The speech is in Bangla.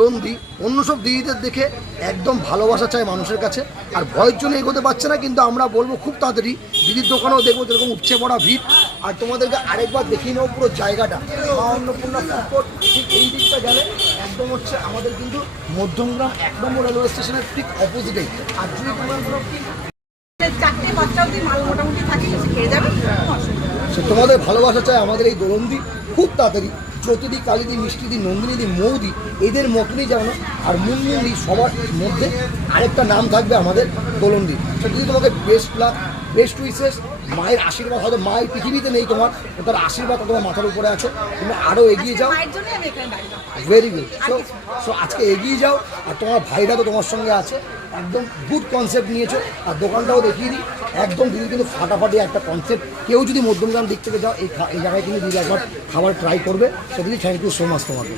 দোলনদি অন্য সব দিদিদের দেখে একদম ভালোবাসা চায় মানুষের কাছে, আর ভয়ের জন্য এগোতে পারছে না, কিন্তু আমরা বলবো খুব তাড়াতাড়ি দিদির দোকানেও দেখবো যেরকম উপচে পড়া ভিড়। আর তোমাদেরকে আরেকবার দেখিয়ে নেবো পুরো জায়গাটা, মা অন্নপূর্ণা ফুড ঠিক এই দিকটা গেলে একদম হচ্ছে আমাদের কিন্তু মধ্যমগ্রাম 1 নম্বর রেলওয়ে স্টেশনের ঠিক অপোজিটেই। আর যদি তোমরা সে তোমাদের ভালোবাসা চায় আমাদের এই দোলনদি খুব তাড়াতাড়ি জ্যোতিদি, কালিদি, মিষ্টিদি, নন্দিনীদি, মৌদি এদের মতনই যেন আর মুনমুনদি সবার মধ্যে আরেকটা নাম থাকবে আমাদের দোলনদি। সেটা যদি তোমাকে বেস্ট লাক, বেস্ট উইসেস, মায়ের আশীর্বাদ, হয়তো মায়ের পৃথিবীতে নেই তোমার, তার আশীর্বাদ তোমার মাথার উপরে আছে, তুমি আরও এগিয়ে যাও। Very good. সো আজকে এগিয়ে যাও, আর তোমার ভাইরা তো তোমার সঙ্গে আছে, একদম গুড কনসেপ্ট নিয়েছো। আর দোকানটাও দেখিয়ে দিই, একদম দিদি কিন্তু ফাটাফাটি একটা কনসেপ্ট। কেউ যদি মধ্যমগ্রাম দিক থেকে যাও এই জায়গায় কিন্তু দিদি একবার খাবার ট্রাই করবে। সো দিদি থ্যাংক ইউ সো মাচ তোমাকে।